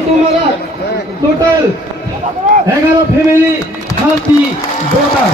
तुम्हारा total 11 family हाथी daughter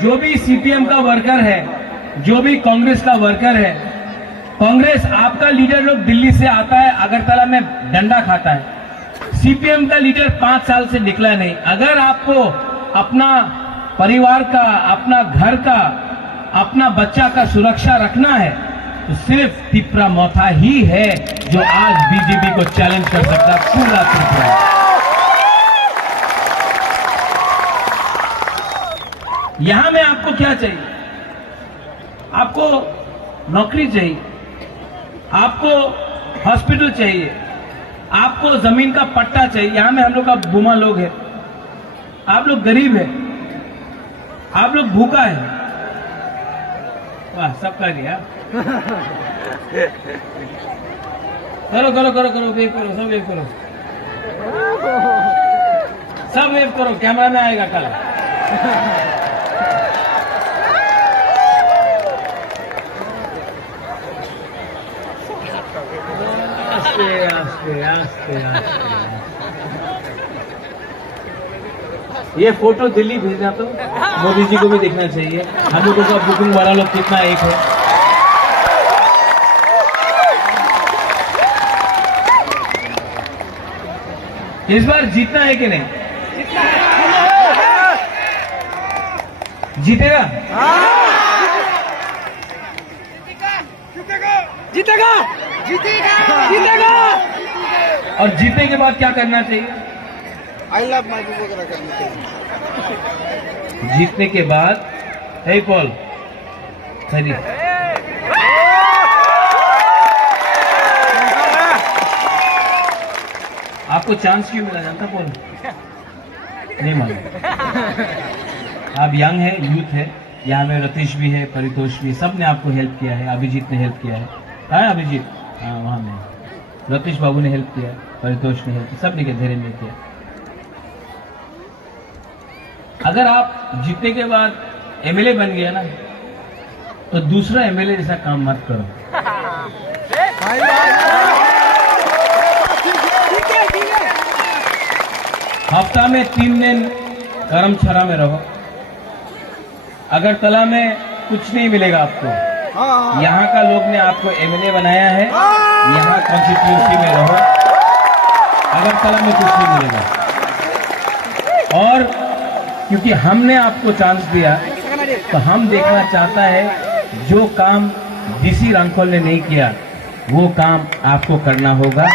जो भी सीपीएम का वर्कर है, जो भी कांग्रेस का वर्कर है, कांग्रेस आपका लीडर लोग दिल्ली से आता है, अगरतला में डंडा खाता है। सीपीएम का लीडर 5 साल से निकला नहीं। अगर आपको अपना परिवार का, अपना घर का, अपना बच्चा का सुरक्षा रखना है तो सिर्फ तिपरा मोथा ही है जो आज बीजेपी को चैलेंज कर सकता है। पूरा त्रिपुरा। यहां में आपको क्या चाहिए? आपको नौकरी चाहिए, आपको हॉस्पिटल चाहिए, आपको जमीन का पट्टा चाहिए। यहां में हम लोग का बुमा लोग है, आप लोग गरीब है, आप लोग भूखा है। वाह, सबका लिया। करो करो करो करो, वेव करो, सब वेव करो, सब वेव करो, कैमरा में आएगा कल। आस्ते आस्ते आस्ते आस्ते। ये फोटो दिल्ली भेजना तो मोदी जी को भी देखना चाहिए। हम लोगों का बुकिंग वाला लोग कितना एक है। इस बार जीतना है कि नहीं? जीतेगा? जीतेगा, जीतेगा, जीतेगा। और जीतने के बाद क्या करना चाहिए? आई लव महबूब वगैरह करना चाहिए। जीतने के बाद हे पॉल सही। आपको चांस क्यों मिला जानता पॉल? नहीं मालूम। आप यंग है, यूथ है। यहाँ में रतीश भी है, परितोष भी, सब ने आपको हेल्प किया है। अभिजीत ने हेल्प किया है। हाँ अभिजीत, हाँ वहाँ में रतीश बाबू ने हेल्प किया, परितोष ने हेल्प किया, सब ने किया, धीरे ने किया। अगर आप जीतने के बाद एमएलए बन गया ना तो दूसरा एमएलए जैसा काम मत करो। हफ्ता में 3 दिन करमछरा में रहो। अगरतला में कुछ नहीं मिलेगा आपको। यहाँ का लोग ने आपको एमएलए बनाया है। यहाँ कॉन्स्टिट्यूंसी में रहो। अगरतला में कुछ नहीं मिलेगा। और क्योंकि हमने आपको चांस दिया तो हम देखना चाहता है जो काम डीसी रामखोल ने नहीं किया वो काम आपको करना होगा।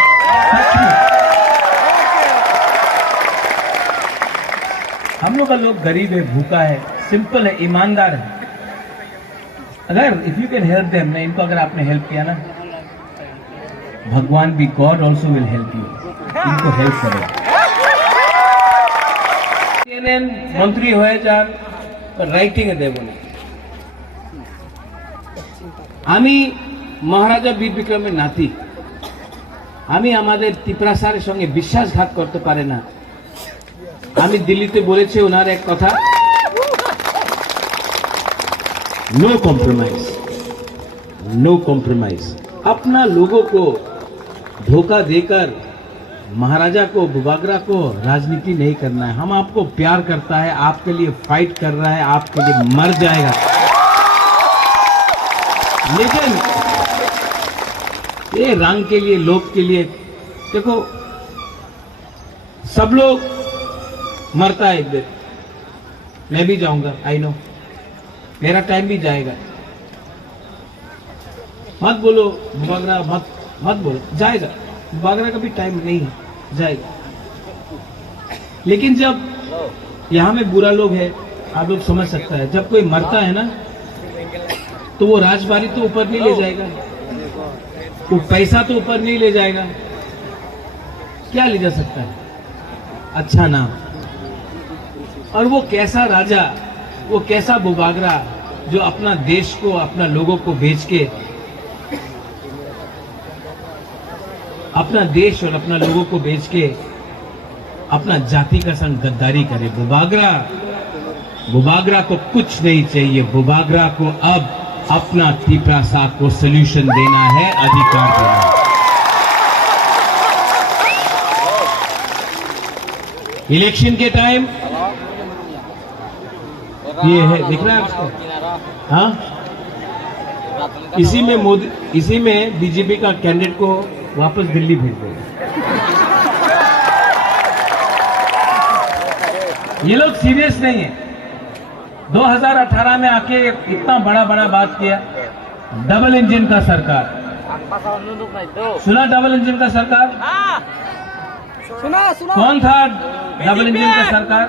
हम लोग का लोग गरीब है, भूखा है, सिंपल है, ईमानदार है। अगर if you can help them ना, इनको अगर आपने हेल्प किया ना भगवान भी, God also will help you. इनको हेल्प करो। मंत्री হয়ে যান, রাইটিং এ দেব না। আমি মহারাজা বীর বিক্রমের নাতি, আমি আমাদের ত্রিপুরা স্যারের সঙ্গে বিশ্বাসঘাত করতে পারে না। আমি দিল্লিতে বলেছি ওনার এক কথা, नो कॉम्प्रोमाइज, नो कॉम्प्रोमाइज। अपना लोगों को धोखा देकर महाराजा को, बुबागरा को राजनीति नहीं करना है। हम आपको प्यार करता है, आपके लिए फाइट कर रहा है, आपके लिए मर जाएगा। लेकिन ये रंग के लिए, लोग के लिए, देखो सब लोग मरता है एक दिन, मैं भी जाऊंगा, आई नो, मेरा टाइम भी जाएगा। मत बोलो बुबागरा, मत बोलो, जाएगा। बुबागरा का भी टाइम नहीं है, जाएगा। लेकिन जब यहां में बुरा लोग है, आप लोग समझ सकता है, जब कोई मरता है ना तो वो राजबारी तो ऊपर नहीं ले जाएगा, वो पैसा तो ऊपर नहीं ले जाएगा। क्या ले जा सकता है? अच्छा नाम। और वो कैसा राजा, वो कैसा बुबागरा जो अपना देश को, अपना लोगों को बेच के, अपना देश और अपना लोगों को बेच के अपना जाति का संग गद्दारी करे। बुबागरा को कुछ नहीं चाहिए। बुबागरा को अब अपना त्रिपुरा साथ को सोल्यूशन देना है, अधिकार देना है। इलेक्शन के टाइम ये है, दिख रहा है आपको? हाँ, इसी में बीजेपी का कैंडिडेट को वापस दिल्ली भेज देगा। ये लोग सीरियस नहीं है। 2018 में आके इतना बड़ा बात किया, डबल इंजन का सरकार। सुना डबल इंजन का सरकार? सुना। कौन था डबल इंजन का सरकार?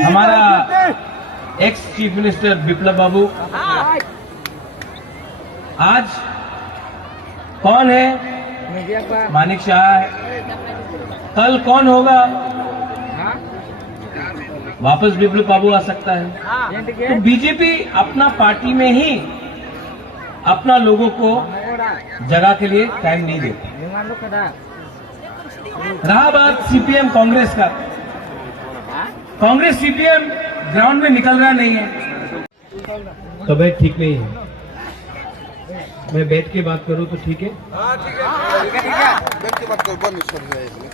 हमारा एक्स चीफ मिनिस्टर बिप्लब बाबू। आज कौन है? मानिक शाह है। कल कौन होगा? वापस बिप्लब बाबू आ सकता है। तो बीजेपी अपना पार्टी में ही अपना लोगों को जगह के लिए टाइम नहीं देती। रहा बात सीपीएम कांग्रेस का, कांग्रेस सीपीएम ग्राउंड में निकल रहा नहीं है। तबीयत ठीक नहीं है, मैं बैठ के बात करूं तो ठीक है? ठीक है। बैठ के बात करो, बंद कर दिया इसने।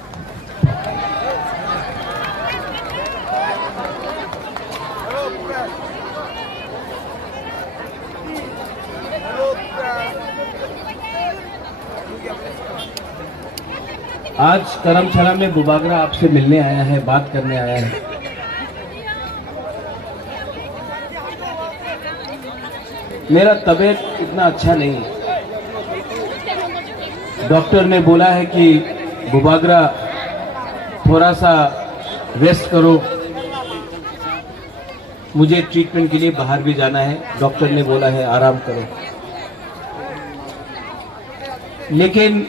आज करमशाला में बुबागरा आपसे मिलने आया है, बात करने आया है। मेरा तबीयत इतना अच्छा नहीं है। डॉक्टर ने बोला है कि बुबागरा थोड़ा सा रेस्ट करो, मुझे ट्रीटमेंट के लिए बाहर भी जाना है। डॉक्टर ने बोला है आराम करो। लेकिन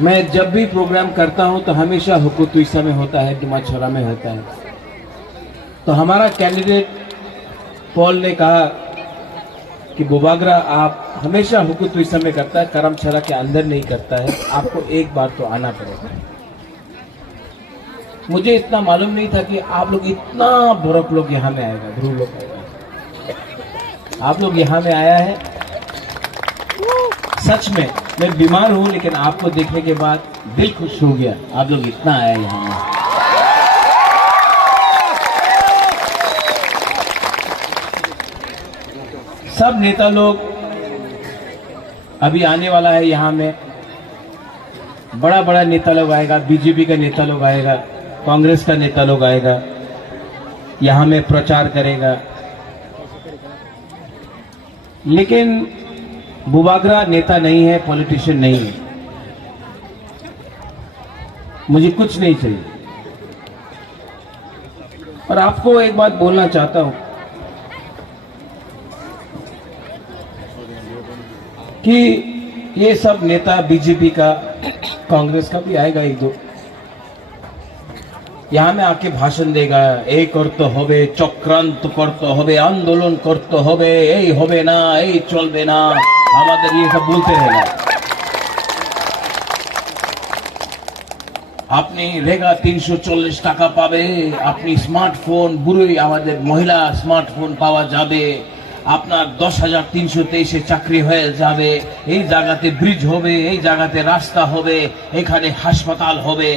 मैं जब भी प्रोग्राम करता हूं तो हमेशा हुकुतुइसा में होता है, डिमाछोरा में होता है। तो हमारा कैंडिडेट पॉल ने कहा कि बुबागरा आप हमेशा हुकुतुइसा में करता है, करमशाला के अंदर नहीं करता है, आपको एक बार तो आना पड़ेगा। मुझे इतना मालूम नहीं था कि आप लोग इतना बुरक लोग यहाँ में आएगा, ध्रुव लोग आएगा। आप लोग यहाँ में आया है। सच में मैं बीमार हूं, लेकिन आपको देखने के बाद दिल खुश हो गया। आप लोग इतना आए यहाँ में। सब नेता लोग अभी आने वाला है यहाँ में। बड़ा नेता लोग आएगा, बीजेपी का नेता लोग आएगा, कांग्रेस का नेता लोग आएगा, यहाँ में प्रचार करेगा। लेकिन बुबागरा नेता नहीं है, पॉलिटिशियन नहीं है। मुझे कुछ नहीं चाहिए। और आपको एक बात बोलना चाहता हूं कि ये सब नेता बीजेपी का, कांग्रेस का भी आएगा एक दो, यहाँ में आके भाषण देगा, এই করতে হবে, চক্রান্ত করতে হবে, আন্দোলন করতে হবে, এই হবে না, এই চলবে না, আমাদের ये सब बोलते रहेगा। আপনি রেগা 340 টাকা পাবে, আপনি স্মার্টফোন, বুড়োই আমাদের মহিলা স্মার্টফোন পাওয়া যাবে, আপনার 10,323 চাকরি হয়ে যাবে, এই জায়গাতে ব্রিজ হবে, এই জায়গাতে রাস্তা হবে, এখানে হাসপাতাল হবে,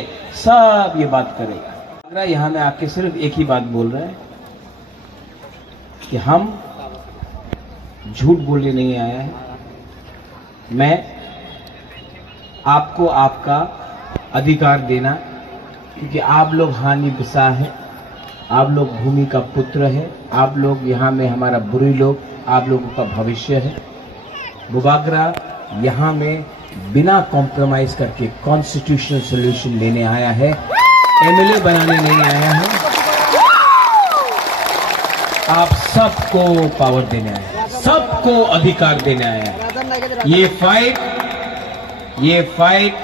सब ये बात करेगा। यहाँ में आके सिर्फ एक ही बात बोल रहा है कि हम झूठ बोलने नहीं आया है, मैं आपको आपका अधिकार देना, क्योंकि आप लोग हानि बसा है, आप लोग भूमि का पुत्र है, आप लोग यहाँ में हमारा बुरी लोग, आप लोगों का भविष्य है। बुबागरा यहाँ में बिना कॉम्प्रोमाइज करके कॉन्स्टिट्यूशनल सॉल्यूशन लेने आया है, एमएलए बनाने नहीं आया है, आप सबको पावर देने आया है, सबको अधिकार देने आया है। ये फाइट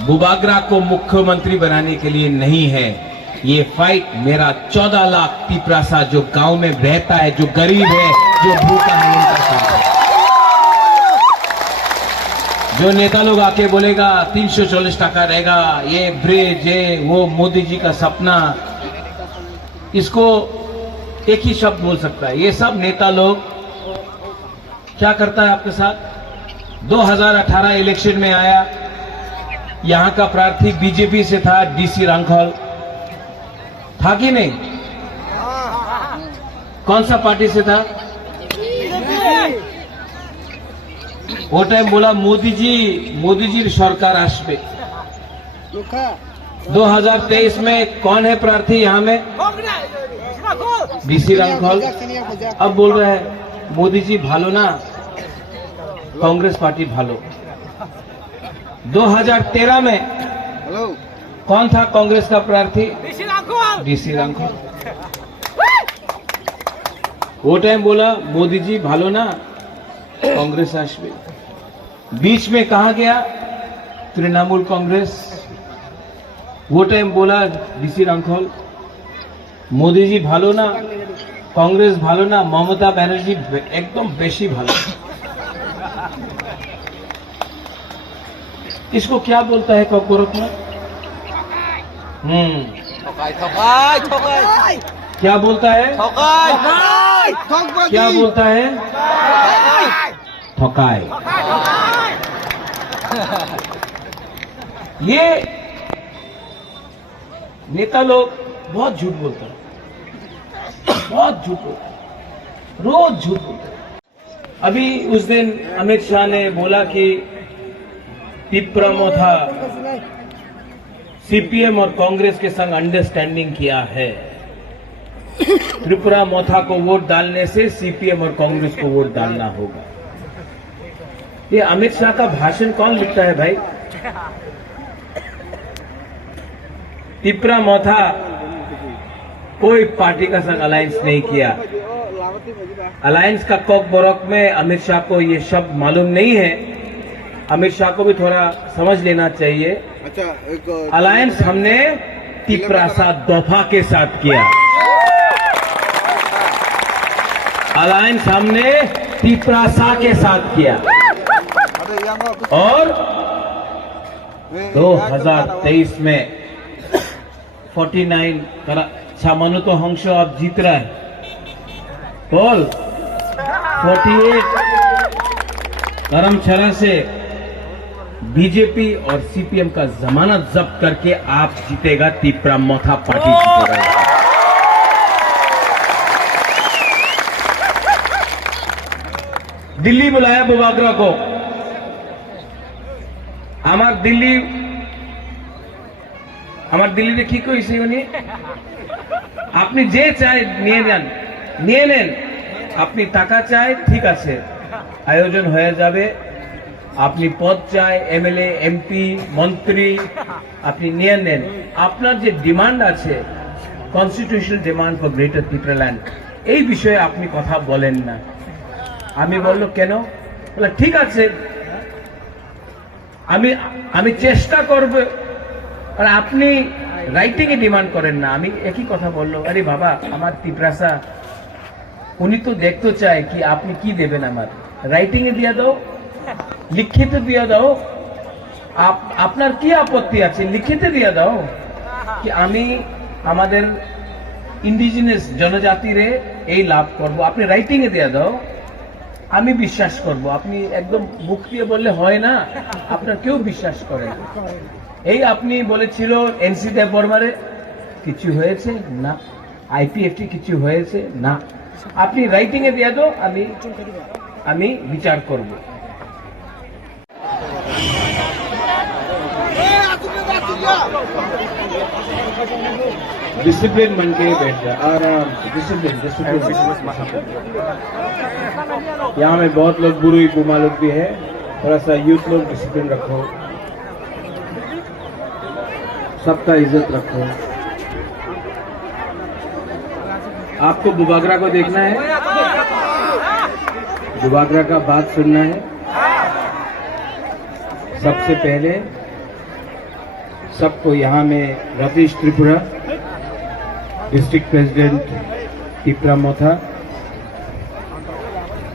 बुबागरा को मुख्यमंत्री बनाने के लिए नहीं है, ये फाइट मेरा 14 लाख पिपरासा जो गांव में रहता है, जो गरीब है, जो भूखा है, उनका साथ है। जो नेता लोग आके बोलेगा 340 टाका रहेगा, ये ब्रिज, ये वो मोदी जी का सपना, इसको एक ही शब्द बोल सकता है, ये सब नेता लोग क्या करता है आपके साथ। 2018 इलेक्शन में आया, यहां का प्रार्थी बीजेपी से था, डीसी रांखल था कि नहीं? कौन सा पार्टी से था? वो टाइम बोला मोदी जी सरकार आसबे। 2023 में कौन है प्रार्थी यहाँ में? डीसी रांखल। अब बोल रहे हैं मोदी जी भालो ना, कांग्रेस पार्टी भालो। 2013 में कौन था कांग्रेस का प्रार्थी? डीसी रांखल। वो टाइम बोला मोदी जी भालो ना, कांग्रेस आसबे। बीच में कहा गया? तृणमूल कांग्रेस। वो टाइम बोला डीसी रांखल मोदी जी भालो ना, कांग्रेस भालो ना, ममता बनर्जी एकदम बेशी भालो। इसको क्या बोलता है कॉर्पोरेट में? क्या बोलता है? क्या बोलता है? ठकाई। ये नेता लोग बहुत झूठ बोलते हैं, बहुत झूठ बोलते हैं, रोज झूठ बोलते हैं। अभी उस दिन अमित शाह ने बोला कि तिप्रामोथा सीपीएम और कांग्रेस के संग अंडरस्टैंडिंग किया है। त्रिपुरा मोथा को वोट डालने से सीपीएम और कांग्रेस को वोट डालना होगा। ये अमित शाह का भाषण कौन लिखता है भाई? तिप्रा मोथा कोई पार्टी का संग अलायंस नहीं किया। अलायंस का कॉक बोरक में अमित शाह को ये शब्द मालूम नहीं है। अमित शाह को भी थोड़ा समझ लेना चाहिए। अलायंस हमने तिप्रासा दोफा के साथ किया। अलायंस हमने तिप्रासा के साथ किया और 2023 में 49 सामान्य तो हंस अब जीत रहा है। बोल 48 धर्मशाला से बीजेपी और सीपीएम का जमानत जब्त करके आप जीतेगा, तिप्रा मोथा पार्टी जीतेगा। दिल्ली बुलाया बुबागरा को। আমার দিল্লি দেখি কইছে উনি আপনি যে চাই নিয়ে নেন, আপনি টাকা চাই ঠিক আছে, আয়োজন হয়ে যাবে। আপনি পদ চাই, এমএলএ এমপি মন্ত্রী, আপনি নিয়ে নেন। আপনার যে ডিমান্ড আছে constitutional demand for greater Tripuraland, এই বিষয়ে আপনি কথা বলেন না। আমি বলল কেন? বলে ঠিক আছে, আমি চেষ্টা করব। আর আপনি রাইটিং এ ডিমান্ড করেন না। আমি একই কথা বললো, আরে বাবা আমার তিপ্রাসা উনি তো দেখতে চায় কি আপনি কি দেবেন, আমার রাইটিং এ দিয়ে দাও, লিখিত দিয়ে দাও, আপনার কি আপত্তি আছে, লিখিত দিয়ে দাও কি আমি আমাদের ইন্ডিজিনাস জনজাতিরে এই লাভ করব, আপনি রাইটিং এ দিয়ে দাও, আমি বিশ্বাস করব। আপনি একদম মুখ দিয়ে বললে হয় না, আপনার কেউ বিশ্বাস করে না। এই আপনি বলেছিল এনসি দেব বর্মারে কিছু হয়েছে না, আইপিএফটি কিছু হয়েছে না, আপনি রাইটিং এ দিয়ে দাও, আমি বিচার করব। डिसिप्लिन बन के बैठ जा, आराम से डिसिप्लिन। यहाँ में बहुत लोग बुरी बुमा लोग भी है, थोड़ा सा यूथ लोग डिसिप्लिन रखो, सबका इज्जत रखो। आपको बुबागरा को देखना है, बुबागरा का बात सुनना है। सबसे पहले सबको यहाँ में रतीश त्रिपुरा डिस्ट्रिक्ट प्रेसिडेंट टिपरा मोथा,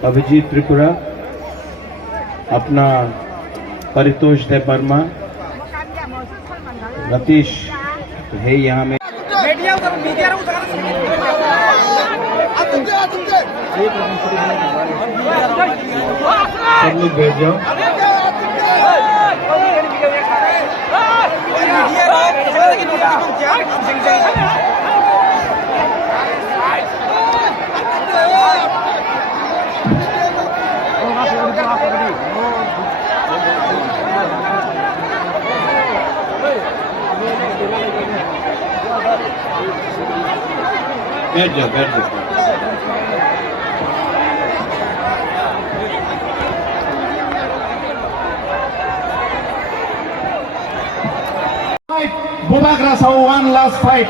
अभिजीत त्रिपुरा, अपना परितोष देव वर्मा, रतीश है यहाँ में। सब लोग बैठ जाओ। बैठ जाओ, बैठ जाओ। बुबाग्रा साव वन लास्ट फाइट,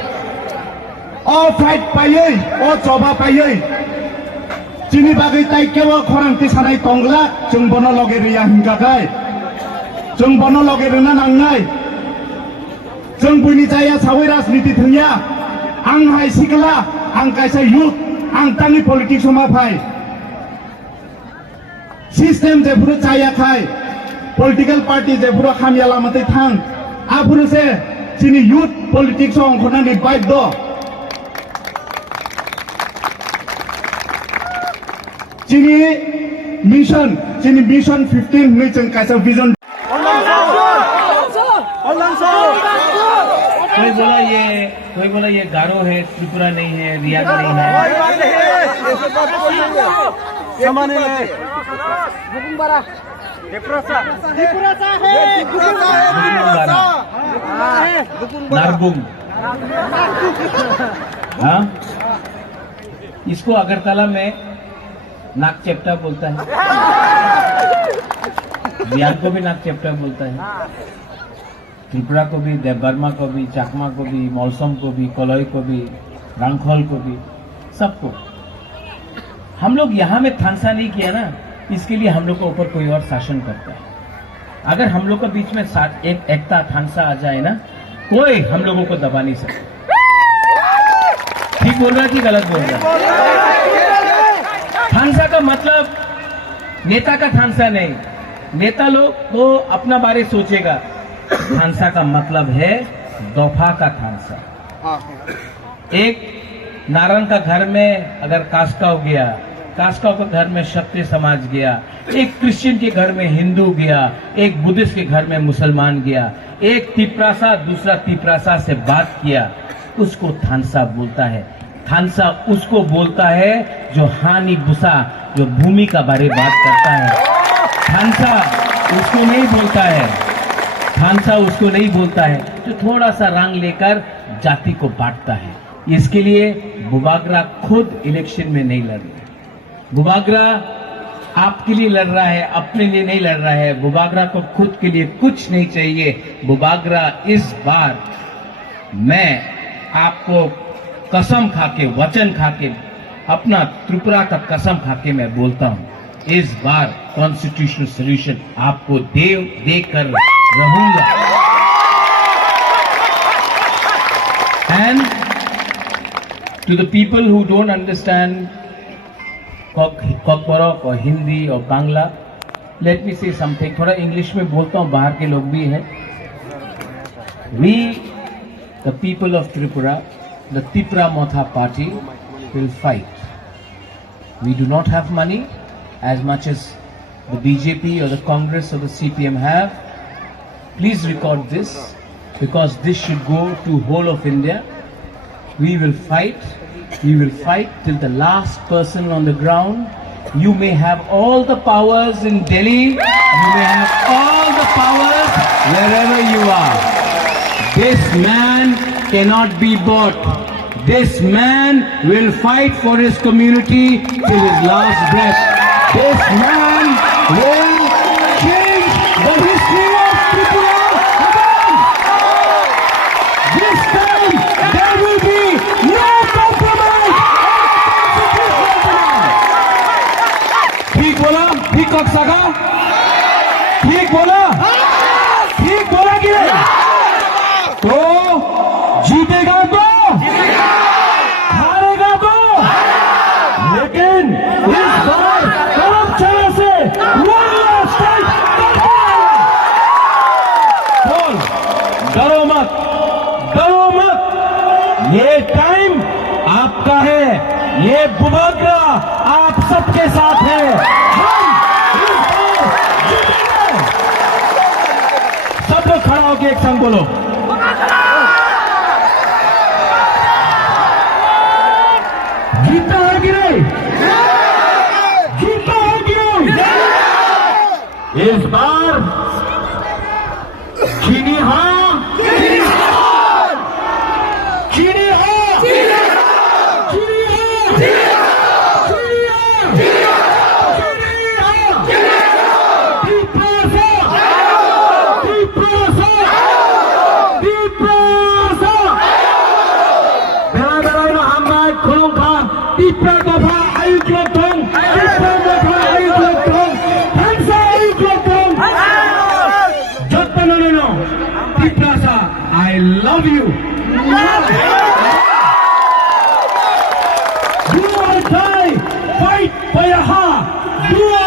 ओ फाइट पायै, ओ जबा पायै, चिनी बागै ताई केवल खरांथि सानाय तंग्ला जों बनो लगे रिया हिंगाखाय, जों बनो लगे रिना नांनाय, जों बुनि जाया सावै राजनीति थैया, आं हाय सिकला, आं कायसा यूथ, आं तांनि पलिटिक्स मा फाय, सिस्टेम जेफोर जायाखाय, पलिटिकल पार्टी जेफोर खामिया लामाथै थां, आफोरसे चिनी यूथ पलिटिक्स अंखनानै बाइक दो। चिनी मिशन 15 नै जों कायसा विजन। कोई बोला ये गारो है, त्रिपुरा नहीं है, रियाद नहीं है। नारगुम, हाँ, इसको अगरतला में नाक चेप्टा बोलता है, रियाद को भी नाक चेप्टा बोलता है, त्रिपुरा को भी, देव वर्मा को भी, चाकमा को भी, मौसम को भी, कलई को भी, रांखोल को भी, सबको। हम लोग यहाँ में थानसा नहीं किया ना, इसके लिए हम लोग के ऊपर कोई और शासन करता है। अगर हम लोग के बीच में एक एकता थानसा आ जाए ना, कोई हम लोगों को दबा नहीं सकता। ठीक बोल रहा है कि गलत बोल रहा है? थानसा का मतलब नेता का थानसा नहीं, नेता लोग तो अपना बारे सोचेगा। थानसा का मतलब है दफा का थानसा। एक नारायण का घर में अगर कास्काव गया, कास्काव के घर में क्षत्रिय समाज गया, एक क्रिश्चियन के घर में हिंदू गया, एक बुद्धिस्ट के घर में मुसलमान गया, एक तिपरासा दूसरा तिपरासा से बात किया, उसको थानसा बोलता है। थानसा उसको बोलता है जो हानि बुसा, जो भूमि का बारे बात करता है। थानसा उसको नहीं बोलता है, थानसा उसको नहीं बोलता है जो थोड़ा सा रंग लेकर जाति को बांटता है। इसके लिए बुबागरा खुद इलेक्शन में नहीं लड़ रहा। बुबागरा आपके लिए लड़ रहा है, अपने लिए नहीं लड़ रहा है। बुबागरा को खुद के लिए कुछ नहीं चाहिए। बुबागरा इस बार, मैं आपको कसम खाके, वचन खाके, अपना त्रिपुरा का कसम खाके मैं बोलता हूं, इस बार कॉन्स्टिट्यूशनल सोल्यूशन आपको देकर रहूंगा। And to the people who don't understand Kokborok और हिंदी और बांग्ला, लेट मी से समथिंग। थोड़ा इंग्लिश में बोलता हूँ, बाहर के लोग भी हैं। We, the people of Tripura, the Tripura Motha Party, will fight. We do not have money as much as the BJP or the Congress or the CPM have. Please record this, because this should go to whole of India. We will fight. We will fight till the last person on the ground. You may have all the powers in Delhi. You may have all the powers wherever you are. This man cannot be bought. This man will fight for his community till his last breath. This man will change the history of Tripura again. This time there will be no compromise. ठीक बोला? ठीक कब सका? ठीक बोला? ठीक बोला कि नहीं? तो जीतेगा तो, हारेगा तो, लेकिन इस बार करप्शन से one last time बोल, डरो मत, डरो मत। ये टाइम आपका है, ये बुभद्रा आप सबके साथ है। हम इस बार जीतेंगे। सब लोग खड़ा होकर एक संग बोलो, जीता है कि नहीं? जीता है कि नहीं? इस बार चीनी हाँ, चीनी हाँ, चीनी हाँ, चीनी हाँ, चीनी हाँ, चीनी हाँ, दीपासा, दीपासा, दीपासा। बेरा हम बात खोलूं था। Tipra Dopha Ayuk Lokthong, Tipra Dopha Ayuk Lokthong, Thansa Ayuk Lokthong. No. Tipra sa, I love you. Do or die, fight for your heart. Do or